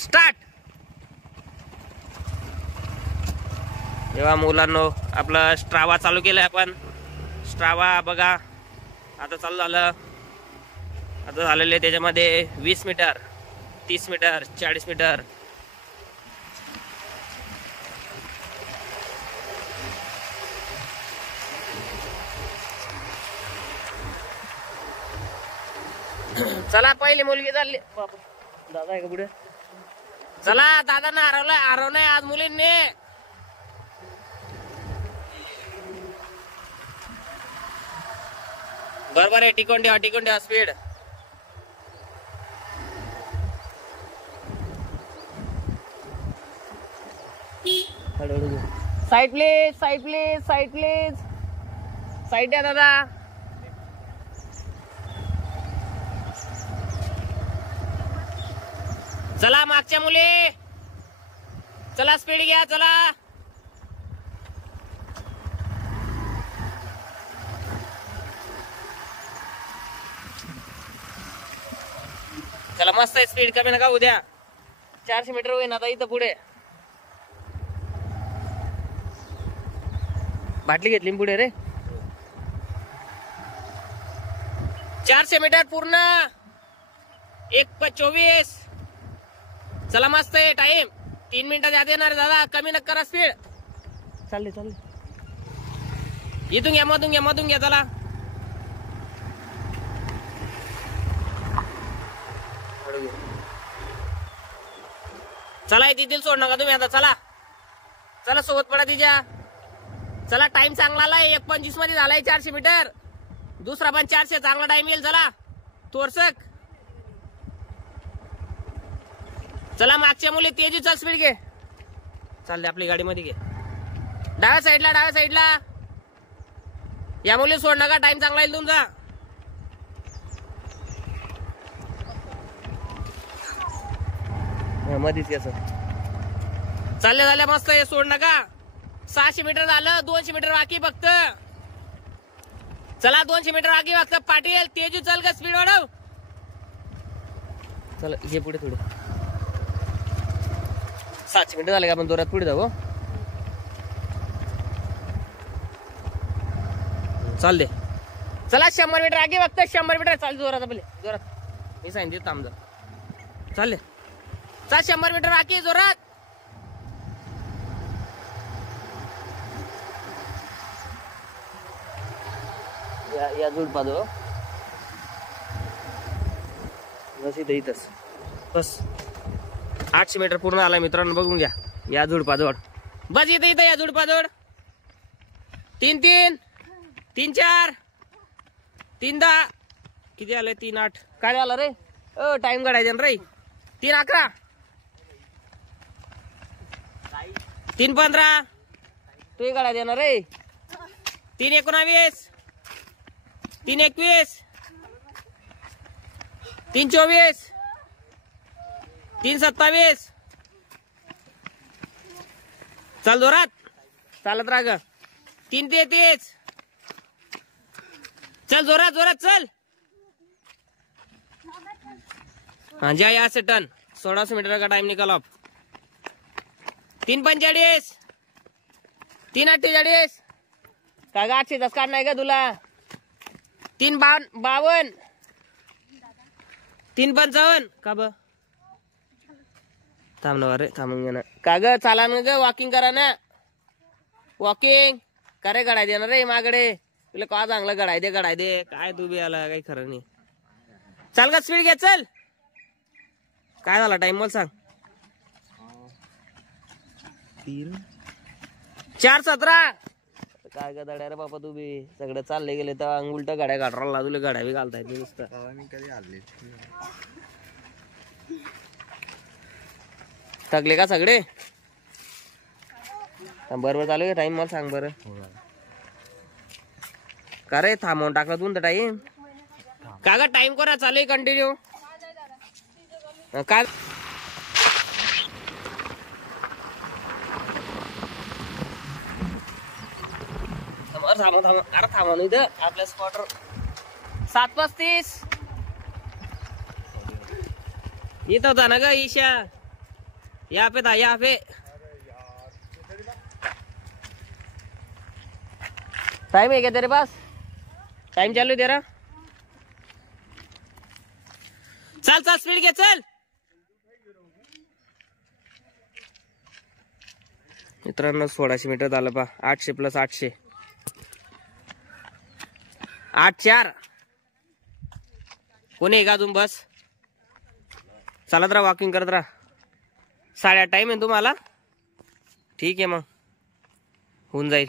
स्टार्ट. जेव्हा मुलांनो आपलं स्ट्रावा चालू केलंय आपण. स्ट्रावा बघा आता चालू झालं. आता झालेले त्याच्यामध्ये 20 मीटर, 30 मीटर, 40 मीटर. चला पहिली मुलगी चालली. दादा आहे का पुढे? चला दादा ना हरवलंय आज मुलींनी. बरोबर आहे. टिकून ठेवा speed. Side please, side please, side please, side द्या दादा. चला मागच्या मुली, चला स्पीड घ्या. चला चला मस्त आहे. स्पीड कमी नका उद्या. 400 मीटर होईन आता इथं पुढे. बाटली घेतली पुढे रे. 400 मीटर पूर्ण 1:24. चला मस्त आहे. टाइम 3 मिनिटात याद येणार दादा. कमी नका करा स्पीड. चालले इथून घ्या, मधून घ्या. चला चला तिथील सोड नका तुम्ही आता. चला सोबत पडा तिच्या. चला टाइम चांगला आलाय. 1:25 मध्ये झालाय 400 मीटर. दुसरा पण 400 चांगला टाइम येईल. चला तोरसक. चला मागच्या मुली तेजी चल स्पीड घे. चालले आपली गाडी मध्ये घे. डाव्या साईडला या मुली सोड नका. टाइम चांगला येईल तुमचा. मधीच असं चालले झाल्या मस्त. हे सोड नका. 600 मीटर झालं. 200 मीटर बाकी फक्त. चला 200 मीटर बाकी फक्त. पाटील तेजू चल का स्पीड वाढव. चला घे पुढे थोडे. 700 मीटर झाले का आपण जोरात पुढे जाऊ. चाल दे. चला 100 मीटर आगे फक्त. 100 मीटर चाल जोरात. आपले जोरात मी सांगितलं थांब जा. चालले. चल 100 मीटर बाकी जोरात. या जोड पादो बस इथंच. बस 800 मीटर पूर्ण आलाय मित्रांनो. बघून घ्या. या जोड पादोड बस इथं या जोड पादोड. 3-3, 3-4, 3-10 किती आले? 3-8 काय आलं रे? टाइम काढायचा रे. 3-11, 3-15 तू काढायला देणार रे. 3-19, 3-21, 3-24, 3-27. चल जोरात चालत राहा ग. 3-33 चल जोरात चल. हाँ जा यहाँ से टर्न. 1600 मीटर का टाइम निकाल आप. 3-45, 3-48 का 810 काढ नाही का तुला. 3-52, 3-55 का ब थांब ना रे. थांबून ना का ग. चाला ना ग. वॉकिंग करा ना. वॉकिंग करे गडाय दे ना रे मागडे. तुला का चांगलं गडाय दे काय तू बी आला काही खरं नाही. चाल का स्पीड घे. चल काय झाला टाइम मला सांग. 4:17 काय का दड्या रे बाबा. तू बी सगळं चालले गेले तर उलट गाड्या काढला. तुला गाड्या बी घालता येते नुसतं. थकले का सगळे? बरोबर चालू आहे टाइम. मला सांग बरं का रे. थांबवून टाकला तू तर टाइम का ग. टाइम करा चालू कंटिन्यू काय. थांबा ना इथं आपल्या स्पॉटर. 7:35 इथं होता ना ग ईशा. यहाँ पे था, यहाँ पे। टाइम है क्या तेरे पास? टाइम चालू है तेरा? चल चल स्पीड घे चल। मित्रांनो 1600 मीटर झालं पा, 800 + 800, 8-4. कोणी आहे का अजून? बस चालत राहा, वॉकिंग करत राहा. 8:30 टाइम आहे तुम्हाला? ठीक आहे, मग होऊन जाईल.